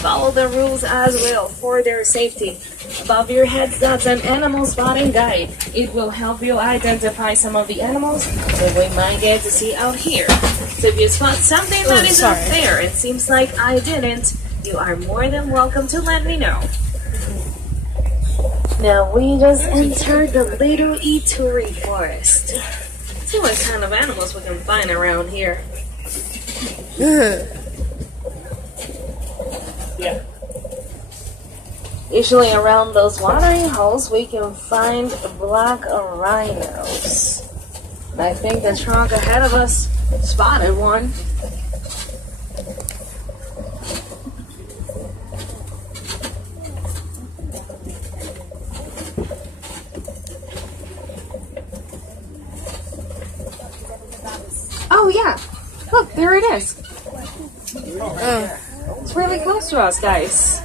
Follow the rules as well for their safety. Above your heads, that's an animal spotting guide. It will help you identify some of the animals that we might get to see out here. So if you spot something that is out there, it seems like I didn't, you are more than welcome to let me know. Now we just entered the little eatery forest. Let's see what kind of animals we can find around here. Yeah. Usually around those watering holes we can find black rhinos. And I think the trunk ahead of us spotted one. Oh yeah, look, there it is. It's really close to us, guys.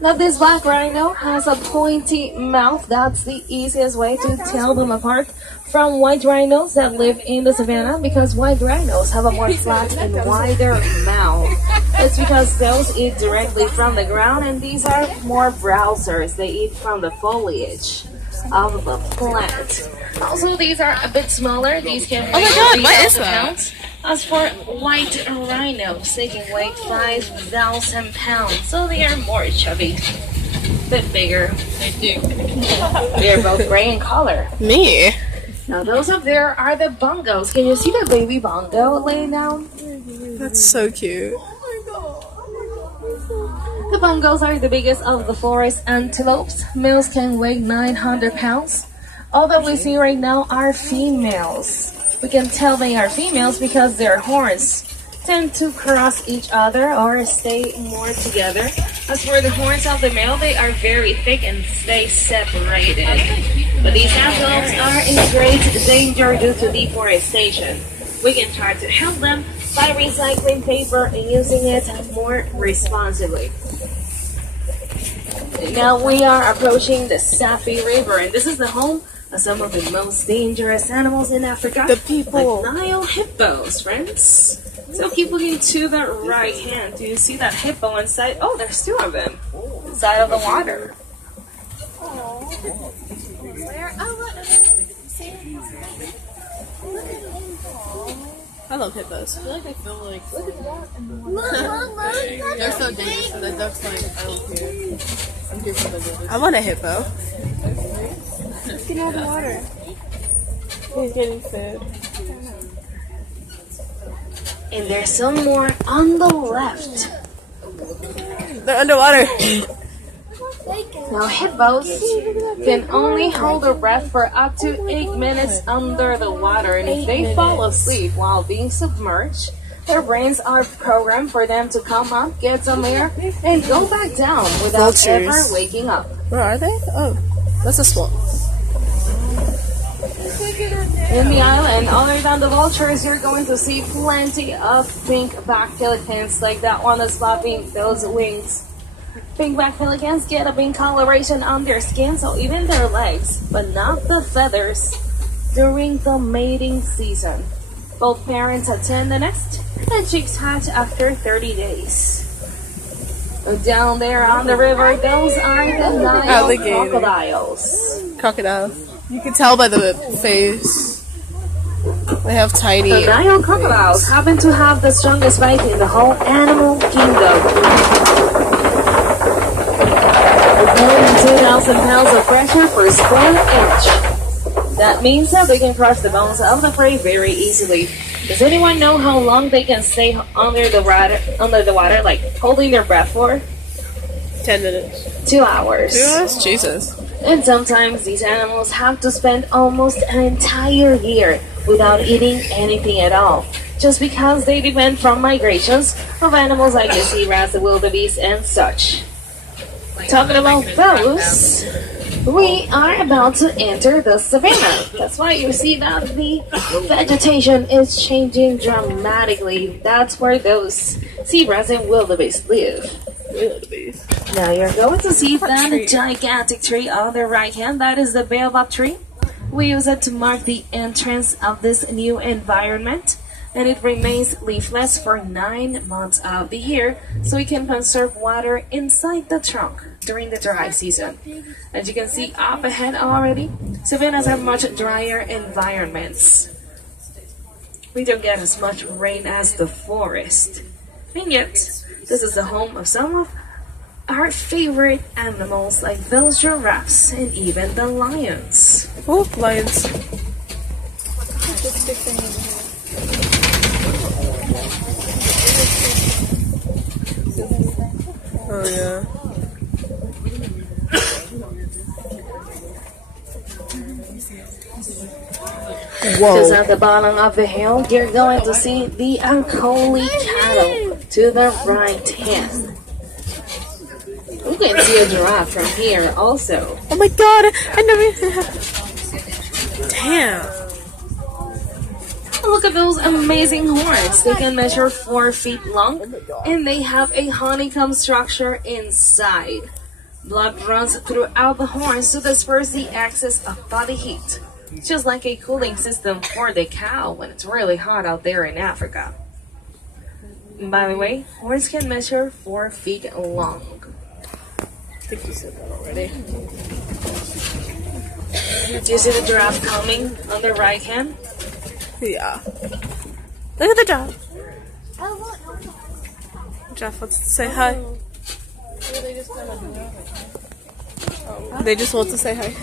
Now this black rhino has a pointy mouth. That's the easiest way to tell them apart from white rhinos that live in the savannah, because white rhinos have a more flat and wider mouth. It's because those eat directly from the ground, and these are more browsers. They eat from the foliage of the plant. Also, these are a bit smaller. These can weigh 3,000 pounds. As for white rhinos, they can weigh 5,000 pounds, so they are more chubby, a bit bigger. They're both gray in color. Me? Now those up there are the bongos. Can you see the baby bongo laying down? That's so cute. The bongos are the biggest of the forest antelopes. Males can weigh 900 pounds. All that we see right now are females. We can tell they are females because their horns tend to cross each other or stay more together. As for the horns of the male, they are very thick and stay separated. But these antelopes are in great danger due to deforestation. We can try to help them by recycling paper and using it more responsibly. Now we are approaching the Safi River, and this is the home of some of the most dangerous animals in Africa. The people. Like Nile hippos, friends. So keep looking to the right hand. Do you see that hippo inside? Oh, there's two of them inside of the water. I love hippos. I feel like they feel like... Look, they're so dangerous, and the duck's like, I don't care. I'm here for the brothers. I want a hippo. let's get out of the water. He's getting fed. And there's some more on the left. They're underwater. Now hippos can only hold their breath for up to 8 minutes under the water, and if they fall asleep while being submerged, their brains are programmed for them to come up, get some air, and go back down without ever waking up. Where are they? Oh, that's a swamp. In the island, other than the vultures, you're going to see plenty of pink-backed pelicans, like that one that's flapping those wings. Pink-backed pelicans get a pink coloration on their skin, so even their legs, but not the feathers, during the mating season. Both parents attend the nest, and chicks hatch after 30 days. Down there on the river, those are the Nile crocodiles. Crocodiles. You can tell by the face. They have tiny... The Nile crocodiles happen to have the strongest bite in the whole animal kingdom. 2,000 pounds of pressure per square inch. That means that they can crush the bones of the prey very easily. Does anyone know how long they can stay under the water, like holding their breath for? 10 minutes. 2 hours. 2 hours? Jesus. And sometimes these animals have to spend almost an entire year without eating anything at all, just because they depend from migrations of animals like the sea rats, the wildebeest, and such. Talking about those, we are about to enter the savannah. That's why you see that the vegetation is changing dramatically. That's where those sea rats and wildebeest live. Now you're going to see that gigantic tree on the right hand. That is the baobab tree. We use it to mark the entrance of this new environment. and it remains leafless for 9 months of the year, so it can conserve water inside the trunk during the dry season. As you can see up ahead already, savannas are much drier environments. We don't get as much rain as the forest. And yet, this is the home of some of our favorite animals like those giraffes and even the lions. Oh, lions. Oh, yeah. Whoa. Just at the bottom of the hill, you're going to see the Ankoli cattle to the right hand. You can see a giraffe from here also. Oh my god, I never... Damn. Look at those amazing horns. They can measure 4 feet long, and they have a honeycomb structure inside. Blood runs throughout the horns to disperse the excess of body heat, just like a cooling system for the cow when it's really hot out there in Africa. By the way, horns can measure 4 feet long. I think you said that already. Do you see the giraffe coming on the right hand? Yeah. Look at the giraffe. Giraffe wants to say hi. They just want to say hi.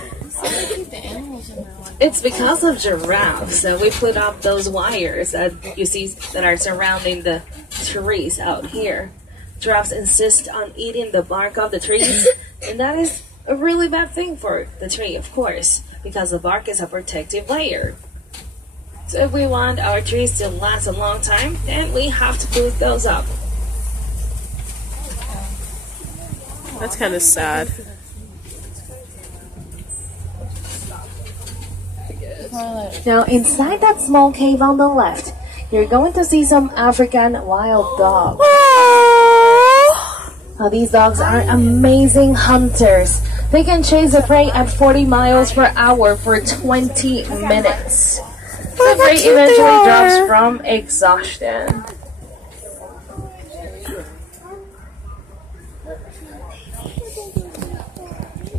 It's because of giraffes that we put up those wires that you see that are surrounding the trees out here. Giraffes insist on eating the bark of the trees, and that is a really bad thing for the tree, of course, because the bark is a protective layer. So if we want our trees to last a long time, then we have to put those up. That's kind of sad. Now, inside that small cave on the left, you're going to see some African wild dogs. Now, these dogs are amazing hunters. They can chase the prey at 40 miles per hour for 20 minutes. The prey eventually drops from exhaustion.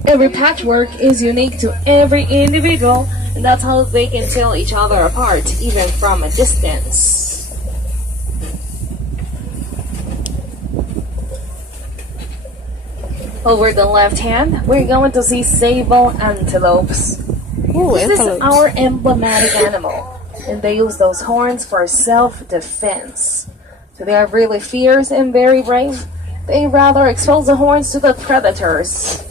Every patchwork is unique to every individual, and that's how they can tell each other apart, even from a distance. Over the left hand, we're going to see sable antelopes. Ooh, This is our emblematic animal, and they use those horns for self-defense. So they are really fierce and very brave. They rather expose the horns to the predators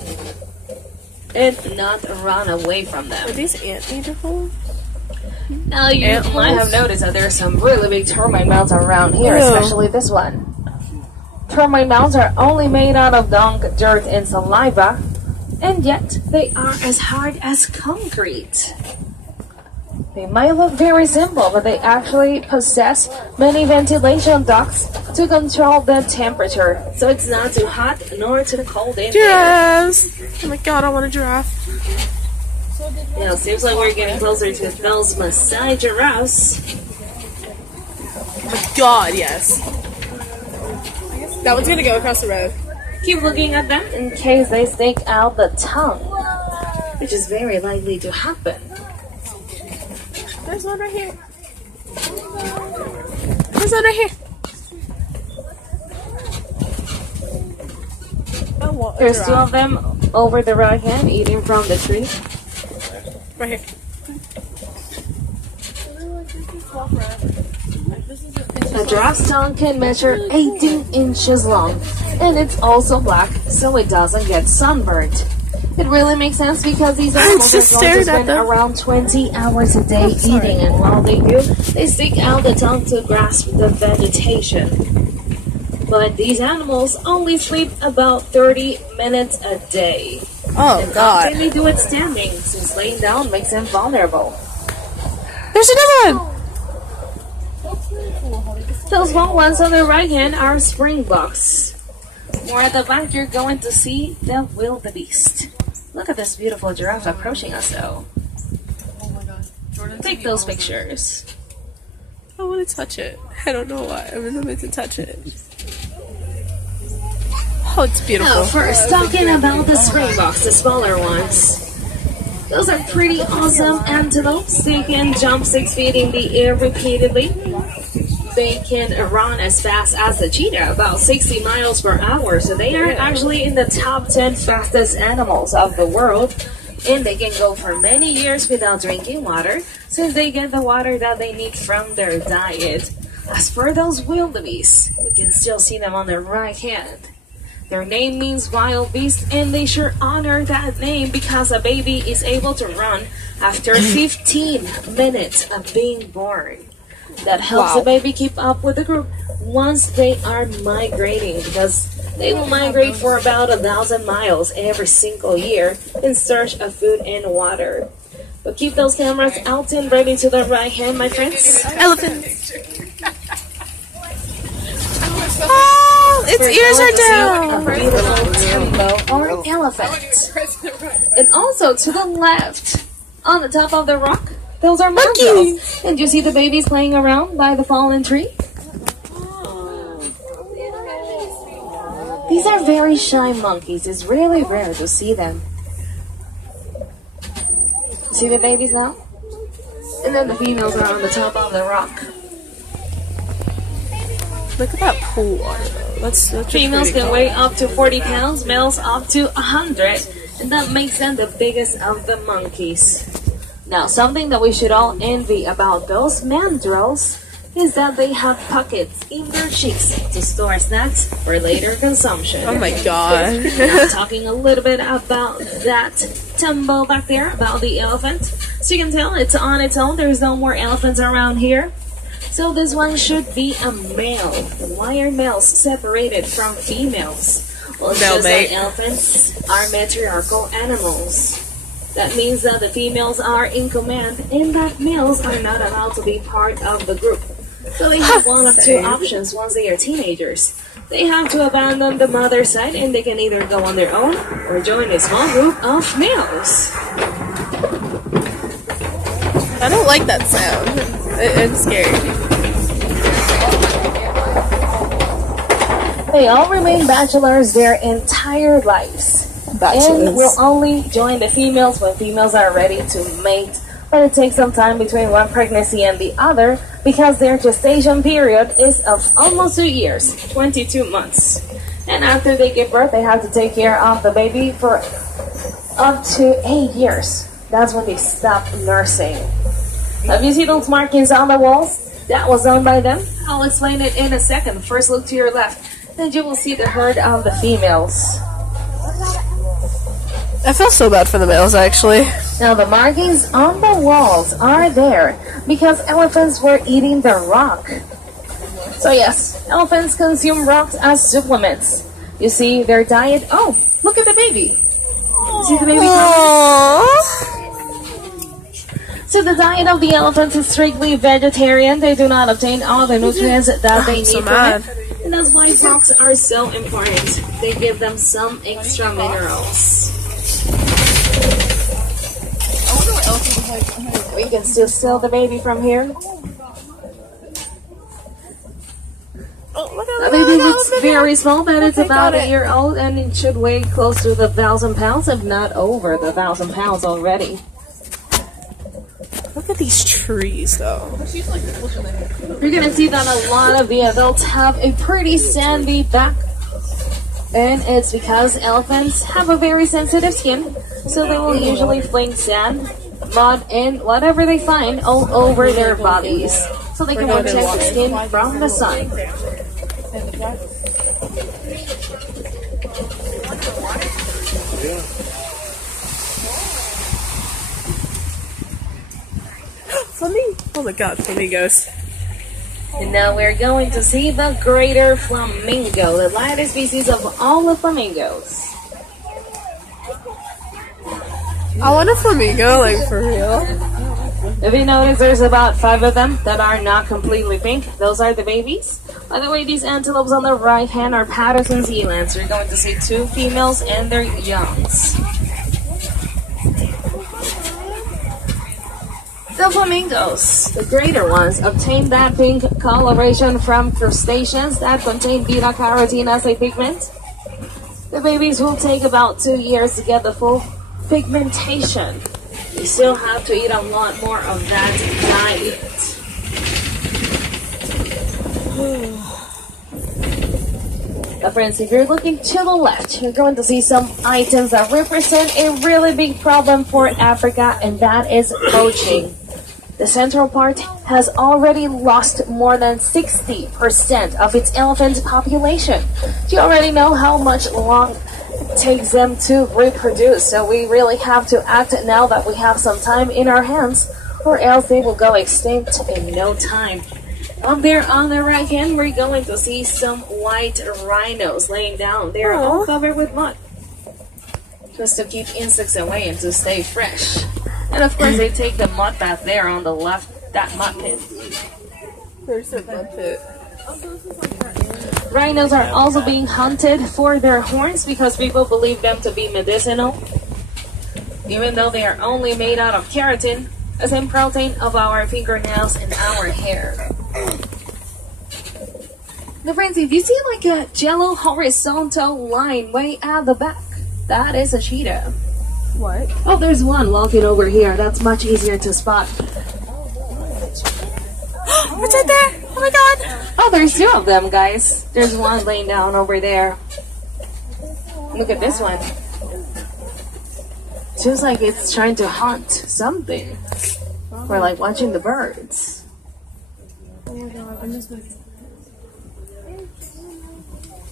and not run away from them. Are these anteater holes? Now you might have noticed that there are some really big termite mounds around here, especially this one. Termite mounds are only made out of dung, dirt, and saliva, and yet they are as hard as concrete. They might look very simple, but they actually possess many ventilation ducts to control the temperature, so it's not too hot nor too cold in there. Giraffes! Oh my god, I want a giraffe. Now, seems like we're getting closer to those Maasai giraffes. Oh my god, yes. That one's gonna go across the road. Keep looking at them in case they stick out the tongue, which is very likely to happen. There's one right here. There's one right here. There's 2 of them over the right hand eating from the tree. Right here. A giraffe's tongue can measure 18 inches long, and it's also black, so it doesn't get sunburned. It really makes sense because these animals are going to spend around 20 hours a day eating, and while they do, they stick out the tongue to grasp the vegetation. But these animals only sleep about 30 minutes a day. Oh, God. And they do it standing, since laying down makes them vulnerable. There's another one! Those small ones on the right hand are springboks. More at the back, you're going to see the wildebeest. Look at this beautiful giraffe approaching us, though. Take those pictures. I want to touch it. I don't know why. I'm in the mood to touch it. Oh, it's beautiful. Now, first, talking about the springboks, the smaller ones. Those are pretty awesome antelopes. They can jump 6 feet in the air repeatedly. They can run as fast as a cheetah, about 60 miles per hour. So they are actually in the top 10 fastest animals of the world. And they can go for many years without drinking water, since they get the water that they need from their diet. As for those wildebeest, we can still see them on the right hand. Their name means wild beast, and they sure honor that name because a baby is able to run after 15 minutes of being born. That helps the baby keep up with the group once they are migrating, because they will migrate for about 1,000 miles every single year in search of food and water. But keep those cameras out and ready to the right hand, my friends. Elephants. Oh, its ears are down. A beautiful tembo or elephant. And also to the left, on the top of the rock, those are monkeys. And you see the babies playing around by the fallen tree? These are very shy monkeys. It's really rare to see them. See the babies now? And then the females are on the top of the rock. Look at that pool water though. That's Females can weigh up to 40 pounds, males up to 100, and that makes them the biggest of the monkeys. Now, something that we should all envy about those mandrills is that they have pockets in their cheeks to store snacks for later consumption. Oh my god. Now, talking a little bit about that tembo back there, about the elephant. So you can tell it's on its own. There's no more elephants around here. So this one should be a male. Why are males separated from females? Well, it's just that elephants are matriarchal animals. That means that the females are in command and that males are not allowed to be part of the group. So they have one of two options once they are teenagers. They have to abandon the mother side and they can either go on their own or join a small group of males. I don't like that sound. It's scary. They all remain bachelors their entire lives. And will only join the females when females are ready to mate. But it takes some time between one pregnancy and the other because their gestation period is of almost 2 years, 22 months. And after they give birth, they have to take care of the baby for up to 8 years. That's when they stop nursing. Have you seen those markings on the walls? That was done by them. I'll explain it in a second. First, look to your left. Then you will see the herd of the females. I feel so bad for the males, actually. Now, the markings on the walls are there because elephants were eating the rock. So yes, elephants consume rocks as supplements. You see their diet. Oh, look at the baby. You see the baby? So the diet of the elephants is strictly vegetarian. They do not obtain all the nutrients that they need from it. And that's why rocks are so important. They give them some extra minerals. We can still sell the baby from here. The baby looks very small, but it's about a year old and it should weigh close to 1,000 pounds, if not over 1,000 pounds already. Look at these trees, though. You're gonna see that a lot of the adults have a pretty sandy back. And it's because elephants have a very sensitive skin, so they will usually fling sand, mud, and whatever they find all over their bodies, so they can protect the skin from the sun. Oh my god, flamingos. And now we're going to see the greater flamingo, the lightest species of all the flamingos. I want a flamingo, like, for real. If you notice, there's about 5 of them that are not completely pink. Those are the babies. By the way, these antelopes on the right hand are Patterson elands. You're going to see 2 females and their youngs. The flamingos, the greater ones, obtain that pink coloration from crustaceans that contain beta-carotene as a pigment. The babies will take about 2 years to get the full pigmentation. You still have to eat a lot more of that diet. Now friends, if you're looking to the left, you're going to see some items that represent a really big problem for Africa, and that is poaching. The central part has already lost more than 60% of its elephant population. You already know how much long it takes them to reproduce, so we really have to act now that we have some time in our hands, or else they will go extinct in no time. Up there on the right hand, we're going to see some white rhinos laying down. They're all covered with mud, just to keep insects away and to stay fresh. And of course, they take the mud bath there on the left, that mud pit. There's a mud pit. Rhinos are also being hunted for their horns because people believe them to be medicinal, even though they are only made out of keratin, the same protein of our fingernails and our hair. Now friends, if you see like a yellow horizontal line way at the back, that is a cheetah. What? Oh, there's one walking over here. That's much easier to spot. What's right there? Oh my god! Oh, there's 2 of them, guys. There's one laying down over there. Look at this one. Seems like it's trying to hunt something. We're like watching the birds. Oh my god, I missed my...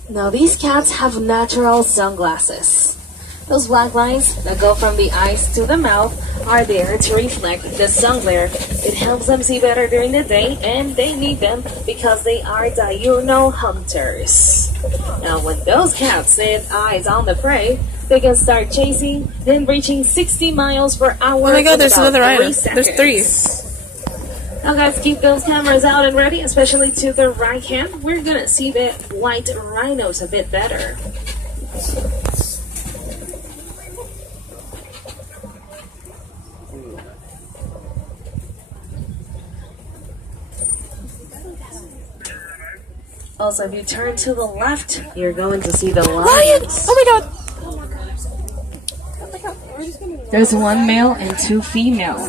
Now these cats have natural sunglasses. Those black lines that go from the eyes to the mouth are there to reflect the sun glare. It helps them see better during the day, and they need them because they are diurnal hunters. Now when those cats set eyes on the prey, they can start chasing, then reaching 60 miles per hour. Oh my god, there's another rhino. Seconds. There's 3. Now guys, keep those cameras out and ready, especially to the right hand. We're gonna see the white rhinos a bit better. Also, if you turn to the left, you're going to see the lions. Oh my god! There's 1 male and 2 females.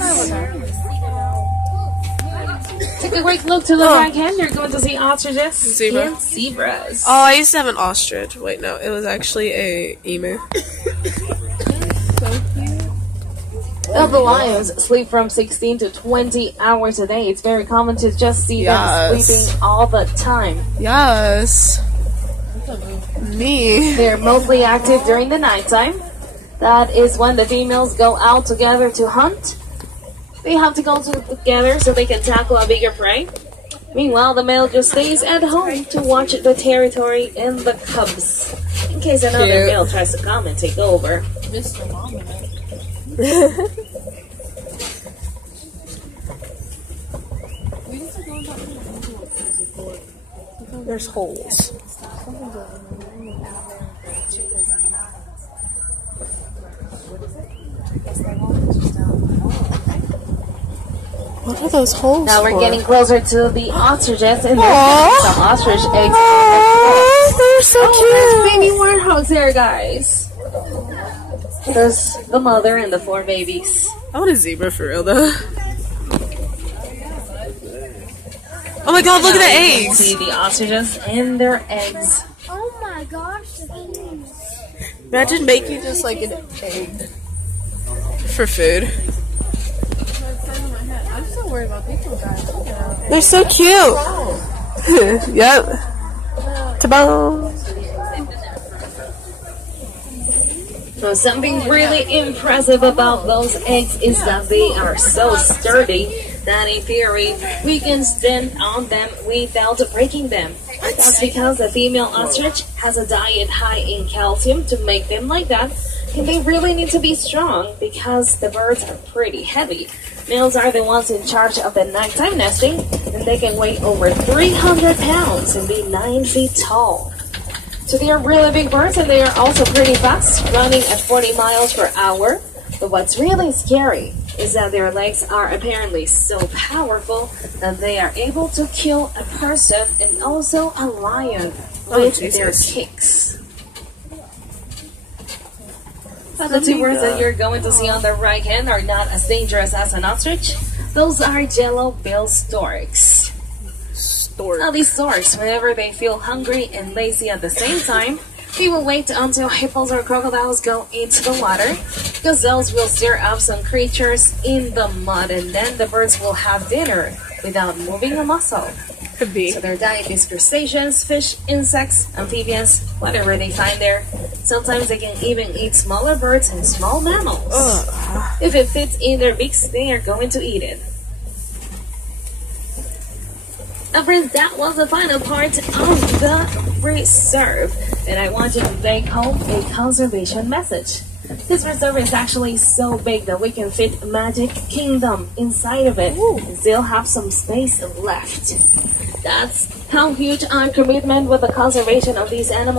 Take a quick look to the right hand. You're going to see ostriches and zebras. Oh, I used to have an ostrich. Wait, no, it was actually a emu. Now, the lions sleep from 16 to 20 hours a day. It's very common to just see them sleeping all the time. Yes. Me. They're mostly active during the nighttime. That is when the females go out together to hunt. They have to go together so they can tackle a bigger prey. Meanwhile, the male just stays at home to watch the territory and the cubs, in case another male tries to come and take over. Mr. Mama. There's holes. What are those holes Now we're for? getting closer to the ostriches, and there's some ostrich eggs. Oh, they're so cute. There's baby warthogs there, guys. There's the mother and the 4 babies. I want a zebra for real though. Oh my god, look at the eggs! See the ostriches and their eggs. Oh my gosh. Imagine making just like an egg for food. I'm still worried about people, guys. They're so cute! Yep. Ta-bone! So something really impressive about those eggs is that they are so sturdy that in theory we can stand on them without breaking them. That's because the female ostrich has a diet high in calcium to make them like that, and they really need to be strong because the birds are pretty heavy. Males are the ones in charge of the nighttime nesting, and they can weigh over 300 pounds and be 9 feet tall. So they are really big birds, and they are also pretty fast, running at 40 miles per hour. But what's really scary is that their legs are apparently so powerful that they are able to kill a person and also a lion with their kicks. But the two birds that you're going to see on the right hand are not as dangerous as an ostrich. Those are yellow-billed storks. Now these storks, whenever they feel hungry and lazy at the same time, they will wait until hippos or crocodiles go into the water. Gazelles will stir up some creatures in the mud, and then the birds will have dinner without moving a muscle. Could be. So their diet is crustaceans, fish, insects, amphibians, whatever they find there. Sometimes they can even eat smaller birds and small mammals. If it fits in their beaks, they are going to eat it. Now friends, that was the final part of the reserve, and I want you to take home a conservation message. This reserve is actually so big that we can fit Magic Kingdom inside of it and still have some space left. That's how huge our commitment with the conservation of these animals